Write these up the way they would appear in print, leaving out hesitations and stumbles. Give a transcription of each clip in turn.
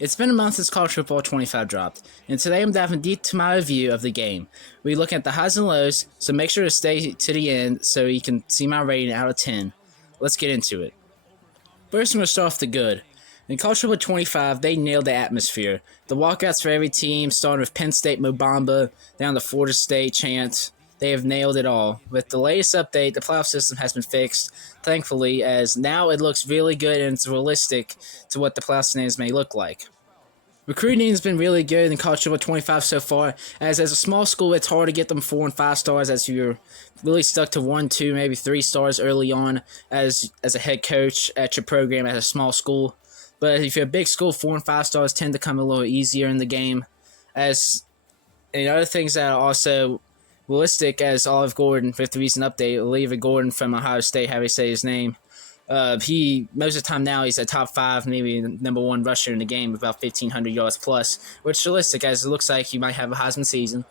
It's been a month since College Football 25 dropped, and today I'm diving deep to my review of the game. We look at the highs and lows, so make sure to stay to the end so you can see my rating out of 10. Let's get into it. First, I'm going to start off the good. In College Football 25, they nailed the atmosphere. The walkouts for every team, starting with Penn State Mo Bamba, down to Florida State chant. They have nailed it all. With the latest update, the playoff system has been fixed, thankfully, as now it looks really good and it's realistic to what the playoff standings may look like. Recruiting has been really good in College Football 25 so far, as a small school, it's hard to get them 4 and 5 stars as you're really stuck to 1, 2, maybe 3 stars early on as a head coach at your program at a small school. But if you're a big school, 4 and 5 stars tend to come a little easier in the game. And other things that are also realistic, as Olive Gordon, with the recent update, Oliver Gordon from Ohio State, how do you say his name? He most of the time now he's a top 5, maybe number 1 rusher in the game, with about 1,500 yards plus, which is realistic, as it looks like he might have a Heisman season.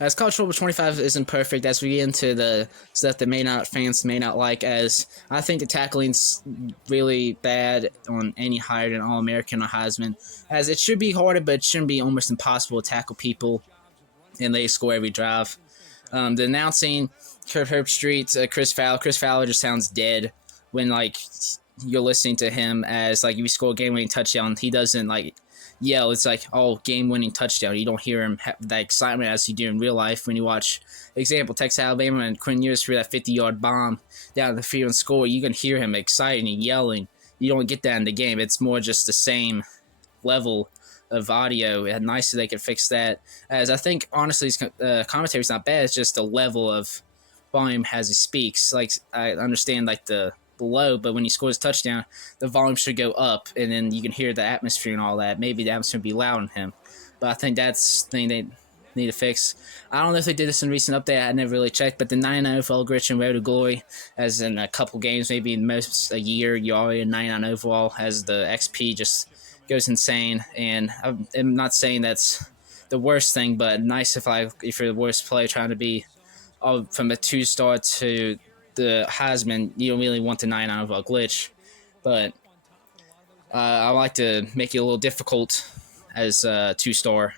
As College Football 25 isn't perfect, as we get into the stuff that fans may not like, as I think the tackling's really bad on any higher than All-American or Heisman, as it should be harder, but it shouldn't be almost impossible to tackle people, and they score every drive. The announcing, Kirk Herbstreit, Chris Fowler just sounds dead when you're listening to him, as if you score a game-winning touchdown, he doesn't yell. It's game-winning touchdown. You don't hear him have that excitement as you do in real life when you watch, example, Texas Alabama and Quinn Ewers for that 50-yard bomb down the field and score. You can hear him excited and yelling. You don't get that in the game. It's more just the same level of audio. And nice that they could fix that. As I think, honestly, his commentary's not bad. It's just the level of volume as he speaks. I understand the below, but when he scores a touchdown, the volume should go up, and then you can hear the atmosphere and all that. Maybe the atmosphere would be loud on him, but I think that's the thing they need to fix. I don't know if they did this in a recent update. I never really checked, but the 99 overall Gritchen Road to Glory, as in a couple games, maybe in most a year, you're already a 99 overall, as the XP just goes insane. And I'm not saying that's the worst thing, but nice if you're the worst player trying to be from a 2-star to the Heisman, you don't really want the 99 overall glitch, but I like to make it a little difficult as a 2-star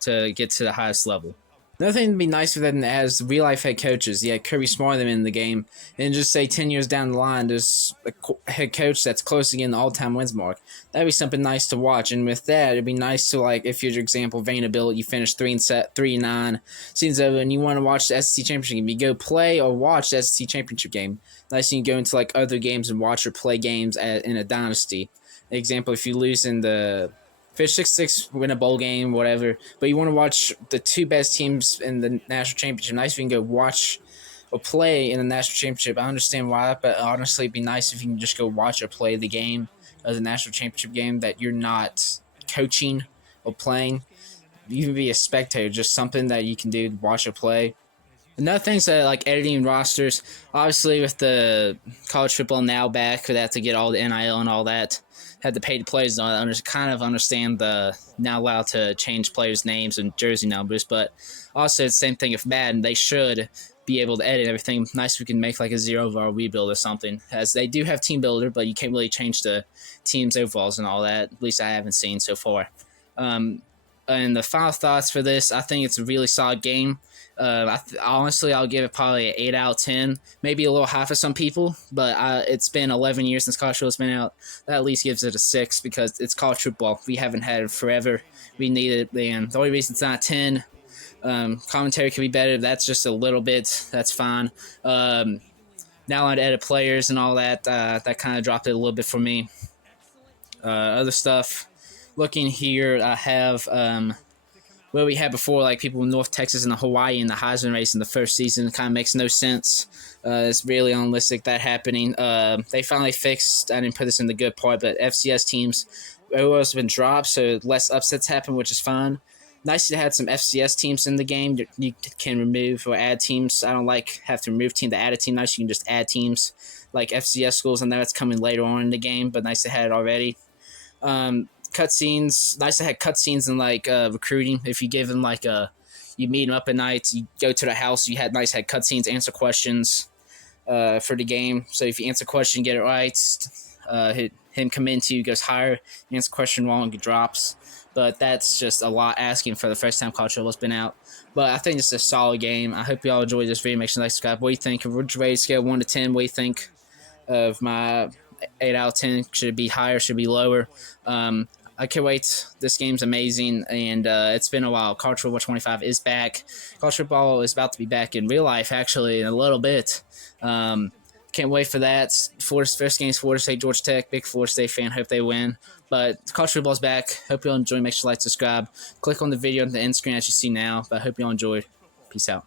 to get to the highest level. Another thing to be nice for them as real-life head coaches, Kirby Smart in the game, and just say 10 years down the line, there's a head coach that's close to getting the all-time wins mark. That'd be something nice to watch, and with that, it'd be nice to, if you're, for example, Vanderbilt, you finish 3-9, season's over, and you want to watch the SEC Championship game, you go play or watch the SEC Championship game. Nice, you can go into, other games and watch or play games in a dynasty. Example, if you lose in the Fish 6-6, win a bowl game, whatever. But you want to watch the 2 best teams in the national championship. Nice if you can go watch or play in the national championship. I understand why, but honestly, it'd be nice if you can just go watch or play the game of the national championship game that you're not coaching or playing. You can be a spectator, just something that you can do to watch or play. Another thing is that editing rosters. Obviously, with the college football now back, they have to get all the NIL and all that. Had to pay the players and all that. Kind of understand the now allowed to change players' names and jersey numbers, but also the same thing with Madden. They should be able to edit everything. Nice if we can make a 0 overall rebuild or something, as they do have Team Builder, but you can't really change the team's overalls and all that. At least I haven't seen so far. And the final thoughts for this, I think it's a really solid game. Honestly, I'll give it probably an 8 out of 10. Maybe a little high for some people, but it's been 11 years since college football's been out. That at least gives it a 6 because it's college football. We haven't had it forever. We need it, and the only reason it's not a 10, commentary could be better. That's just a little bit. That's fine. Now on to edit players and all that. That kind of dropped it a little bit for me. Other stuff. Looking here, I have what we had before, people in North Texas and Hawaii in the Heisman race in the first season. It kind of makes no sense. It's really unrealistic that happening. They finally fixed, I didn't put this in the good part, but FCS teams, OO's been dropped, so less upsets happen, which is fine. Nice to have some FCS teams in the game. You can remove or add teams. I don't have to remove team to add a team. Nice you can just add teams like FCS schools. I know it's coming later on in the game, but nice to have it already. Cutscenes. Nice to have cutscenes in recruiting. If you give them you meet them up at night, you go to the house. You had cutscenes, answer questions for the game. So if you answer a question, get it right, him committing to goes higher, he answers question wrong, he drops. But that's just a lot asking for the first time college football's been out. But I think this is a solid game. I hope y'all enjoyed this video. Make sure to like, subscribe. What do you think? If we're ready to scale 1 to 10, what do you think of my 8 out of 10? Should it be higher? Should it be lower? I can't wait. This game's amazing, and it's been a while. College Football 25 is back. College football is about to be back in real life, actually, in a little bit. Can't wait for that. Florida's first game is Florida State, Georgia Tech. Big Florida State fan. Hope they win. But college football's back. Hope you all enjoy. Make sure to like, subscribe. Click on the video on the end screen as you see now. But I hope you all enjoyed. Peace out.